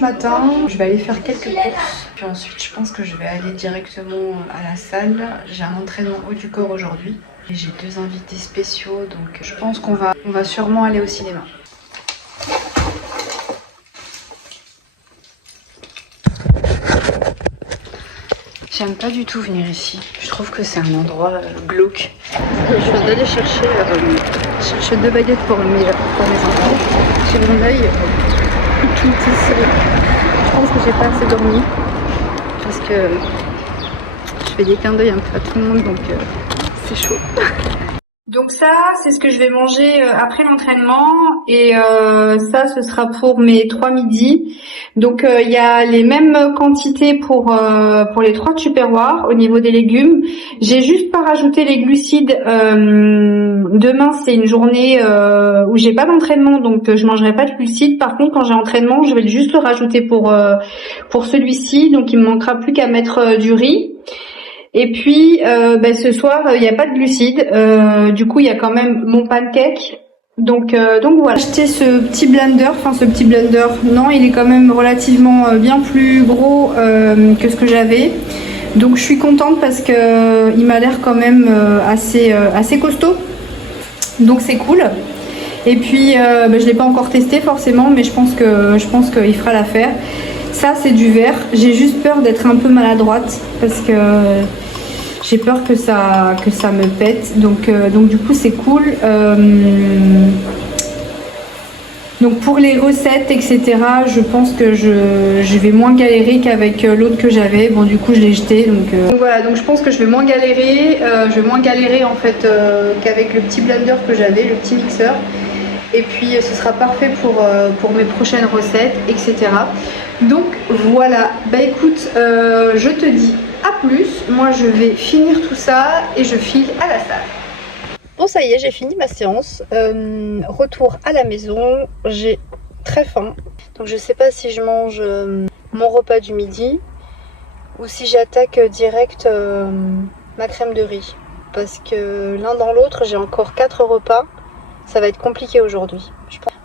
dimanche matin, je vais aller faire quelques courses. Puis ensuite, je pense que je vais aller directement à la salle. J'ai un entraînement haut du corps aujourd'hui. Et j'ai 2 invités spéciaux, donc je pense qu'on va sûrement aller au cinéma. J'aime pas du tout venir ici. Je trouve que c'est un endroit glauque. Je viens d'aller chercher 2 baguettes pour mes enfants. J'ai mon œil tout ici. Je pense que j'ai pas assez dormi parce que je fais des clins d'œil un peu à tout le monde, donc c'est chaud. Donc ça, c'est ce que je vais manger après l'entraînement et ça, ce sera pour mes 3 midis. Donc il y a les mêmes quantités pour les 3 tupperwares au niveau des légumes. J'ai juste pas rajouté les glucides. Demain, c'est une journée où j'ai pas d'entraînement, donc je mangerai pas de glucides. Par contre, quand j'ai entraînement, je vais juste le rajouter pour celui-ci. Donc il me manquera plus qu'à mettre du riz. Et puis ce soir il n'y a pas de glucides, du coup il y a quand même mon pancake. Donc voilà. J'ai acheté ce petit blender, non, il est quand même relativement bien plus gros que ce que j'avais. Donc je suis contente parce que il m'a l'air quand même assez costaud. Donc c'est cool. Et puis je l'ai pas encore testé forcément, mais je pense qu'il fera l'affaire. Ça c'est du verre. J'ai juste peur d'être un peu maladroite parce que j'ai peur que ça me pète. Donc du coup c'est cool. Donc pour les recettes, etc., je pense que je vais moins galérer qu'avec l'autre que j'avais. Bon, du coup je l'ai jeté. Donc voilà, donc je pense que je vais moins galérer. Je vais moins galérer en fait qu'avec le petit blender que j'avais, le petit mixeur. Et puis ce sera parfait pour mes prochaines recettes, etc. Donc voilà, bah écoute, je te dis à plus. Moi je vais finir tout ça et je file à la salle. Bon ça y est, j'ai fini ma séance. Retour à la maison, j'ai très faim. Donc je sais pas si je mange mon repas du midi ou si j'attaque direct ma crème de riz. Parce que l'un dans l'autre, j'ai encore 4 repas. Ça va être compliqué aujourd'hui.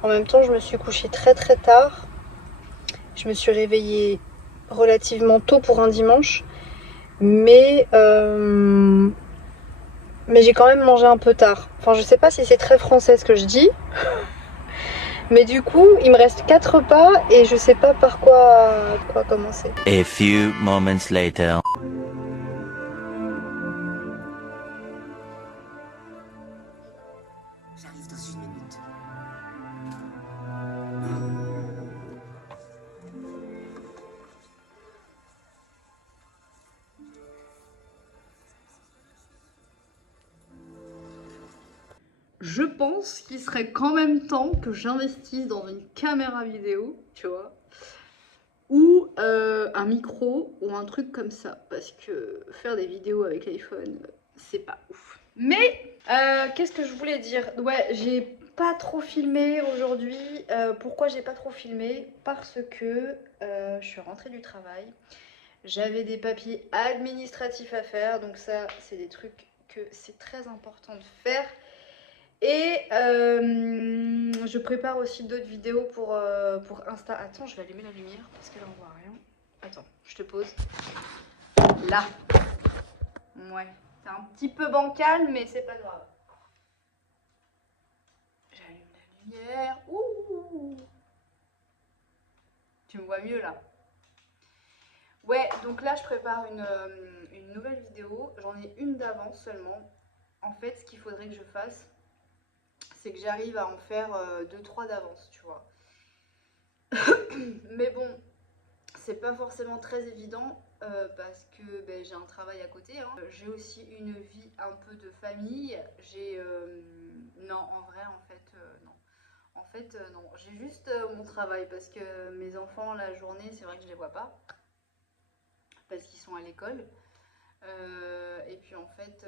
En même temps, je me suis couchée très très tard. Je me suis réveillée relativement tôt pour un dimanche. Mais j'ai quand même mangé un peu tard. Enfin, je sais pas si c'est très français ce que je dis. Mais du coup, il me reste 4 repas et je sais pas par quoi commencer. A few moments later. J'arrive dans 1 minute. Je pense qu'il serait quand même temps que j'investisse dans une caméra vidéo, tu vois, ou un micro ou un truc comme ça, parce que faire des vidéos avec l'iPhone, c'est pas ouf. Mais qu'est-ce que je voulais dire? Ouais, j'ai pas trop filmé aujourd'hui. Pourquoi j'ai pas trop filmé? Parce que je suis rentrée du travail. J'avais des papiers administratifs à faire, donc ça, c'est des trucs que c'est très important de faire. Et je prépare aussi d'autres vidéos pour Insta. Attends, je vais allumer la lumière parce que là on voit rien. Attends, je te pose. Là. Ouais, c'est un petit peu bancal, mais c'est pas grave. J'allume la lumière. Ouh. Tu me vois mieux là. Ouais, donc là je prépare une nouvelle vidéo. J'en ai une d'avance seulement. En fait, ce qu'il faudrait que je fasse, c'est que j'arrive à en faire 2-3 d'avance, tu vois. Mais bon, c'est pas forcément très évident parce que j'ai un travail à côté. Hein. J'ai aussi une vie un peu de famille. J'ai... non, en vrai, en fait, non. En fait, non. J'ai juste mon travail parce que mes enfants, la journée, c'est vrai que je les vois pas. Parce qu'ils sont à l'école. Et puis en fait...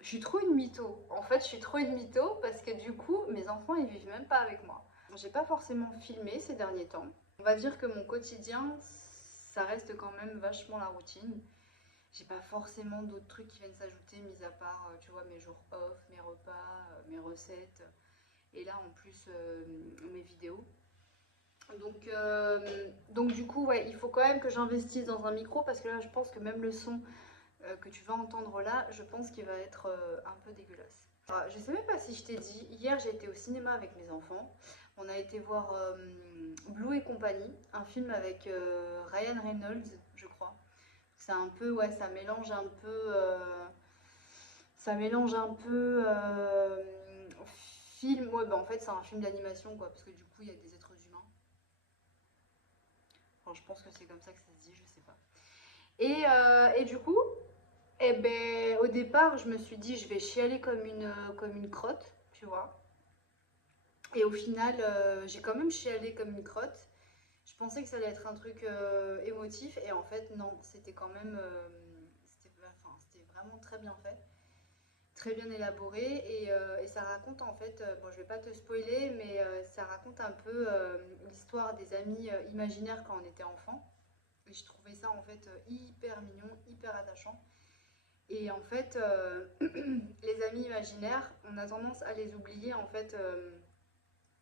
je suis trop une mytho. En fait, je suis trop une mytho parce que du coup, mes enfants, ils vivent même pas avec moi. J'ai pas forcément filmé ces derniers temps. On va dire que mon quotidien, ça reste quand même vachement la routine. J'ai pas forcément d'autres trucs qui viennent s'ajouter, mis à part, tu vois, mes jours off, mes repas, mes recettes. Et là, en plus, mes vidéos. Donc du coup, ouais, il faut quand même que j'investisse dans un micro parce que là, je pense que même le son que tu vas entendre là, je pense qu'il va être un peu dégueulasse. Alors, je sais même pas si je t'ai dit, hier j'ai été au cinéma avec mes enfants. On a été voir Blue et compagnie, un film avec Ryan Reynolds, je crois. C'est un peu, ouais, ça mélange un peu film, ouais, bah en fait c'est un film d'animation quoi, parce que du coup il y a des êtres humains. Enfin, je pense que c'est comme ça que ça se dit, je sais pas. Et du coup, eh ben, au départ, je me suis dit, je vais chialer comme une crotte, tu vois. Et au final, j'ai quand même chialé comme une crotte. Je pensais que ça allait être un truc émotif, et en fait, non, c'était quand même... c'était vraiment très bien fait, très bien élaboré, et ça raconte en fait, bon, je vais pas te spoiler, mais ça raconte un peu l'histoire des amis imaginaires quand on était enfant. Et je trouvais ça en fait hyper mignon, hyper attachant. Et en fait, les amis imaginaires, on a tendance à les oublier en fait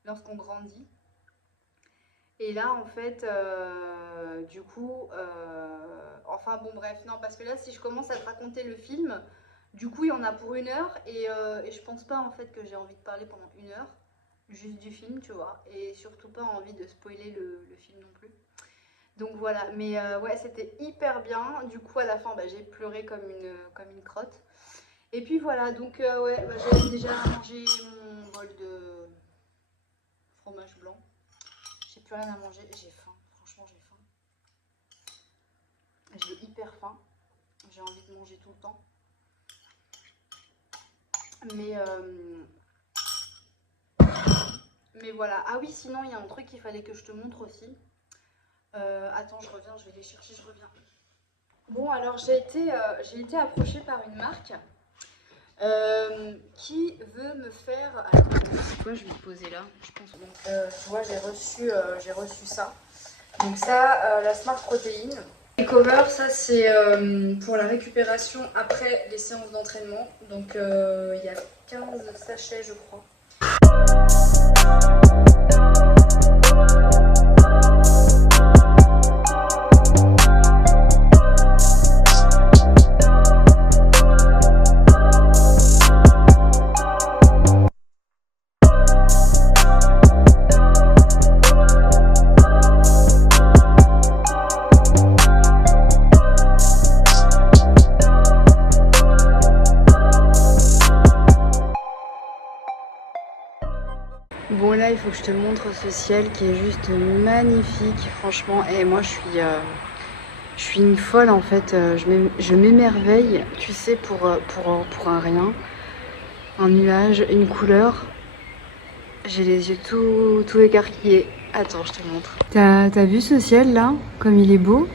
lorsqu'on grandit. Et là, en fait, du coup, enfin bon, bref, non, parce que là, si je commence à te raconter le film, du coup, il y en a pour 1 heure, et je pense pas en fait que j'ai envie de parler pendant 1 heure, juste du film, tu vois, et surtout pas envie de spoiler le film non plus. Donc voilà, mais ouais, c'était hyper bien. Du coup, à la fin, bah, j'ai pleuré comme une crotte. Et puis voilà, donc ouais, bah, j'ai déjà mangé mon bol de fromage blanc. J'ai plus rien à manger, j'ai faim, franchement j'ai faim. J'ai hyper faim, j'ai envie de manger tout le temps. Mais voilà, ah oui, sinon il y a un truc qu'il fallait que je te montre aussi. Attends, je reviens, je vais les chercher, je reviens. Bon, alors j'ai été approchée par une marque qui veut me faire... Alors, c'est quoi, je vais le poser là, je pense. Donc, tu vois, j'ai reçu ça. Donc ça, la Smart Protein. Les covers, ça c'est pour la récupération après les séances d'entraînement. Donc il y a 15 sachets, je crois. Bon là il faut que je te montre ce ciel qui est juste magnifique, franchement. Et moi je suis une folle en fait, je m'émerveille, tu sais, pour un rien. Un nuage, une couleur. J'ai les yeux tout écarquillés. Attends, je te montre. T'as vu ce ciel là, comme il est beau?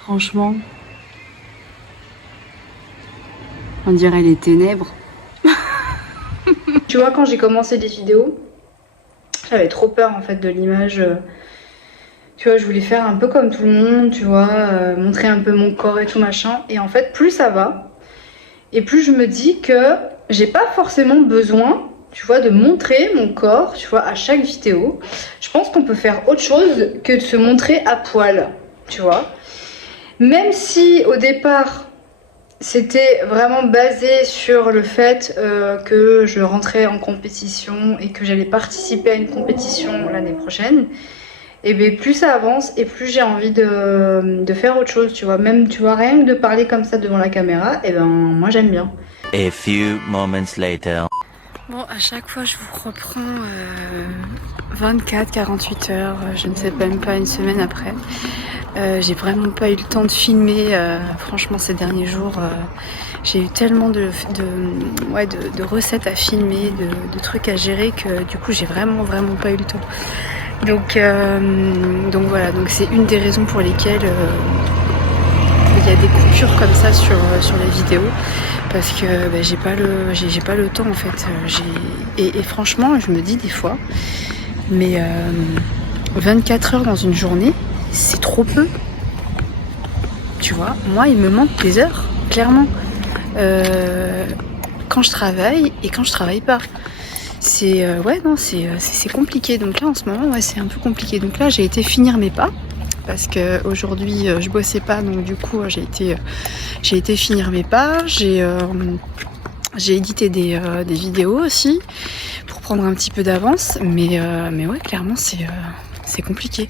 Franchement. On dirait les ténèbres. Tu vois, quand j'ai commencé les vidéos, j'avais trop peur en fait de l'image. Tu vois, je voulais faire un peu comme tout le monde, tu vois, montrer un peu mon corps et tout machin. Et en fait, plus ça va, et plus je me dis que j'ai pas forcément besoin, tu vois, de montrer mon corps, tu vois, à chaque vidéo. Je pense qu'on peut faire autre chose que de se montrer à poil, tu vois. Même si au départ, c'était vraiment basé sur le fait que je rentrais en compétition et que j'allais participer à une compétition l'année prochaine. Et bien plus ça avance et plus j'ai envie de faire autre chose, tu vois. Même, tu vois, rien que de parler comme ça devant la caméra, et ben moi j'aime bien. A few moments later. Bon, à chaque fois je vous reprends 24-48 heures, je ne sais même pas, une semaine après. J'ai vraiment pas eu le temps de filmer, franchement ces derniers jours. J'ai eu tellement de recettes à filmer, de trucs à gérer que du coup j'ai vraiment pas eu le temps. Donc voilà, donc c'est une des raisons pour lesquelles il y a des coupures comme ça sur les vidéos, parce que j'ai pas le temps en fait. Et franchement, je me dis des fois, mais 24 heures dans une journée, c'est trop peu. Tu vois, moi il me manque des heures, clairement. Quand je travaille et quand je travaille pas. ouais, non, c'est compliqué. Donc là, en ce moment, ouais, c'est un peu compliqué. Donc là, j'ai été finir mes pas. Parce qu'aujourd'hui, je bossais pas. Donc du coup, j'ai été finir mes pas. J'ai édité des vidéos aussi. Pour prendre un petit peu d'avance. Mais ouais, clairement, c'est compliqué.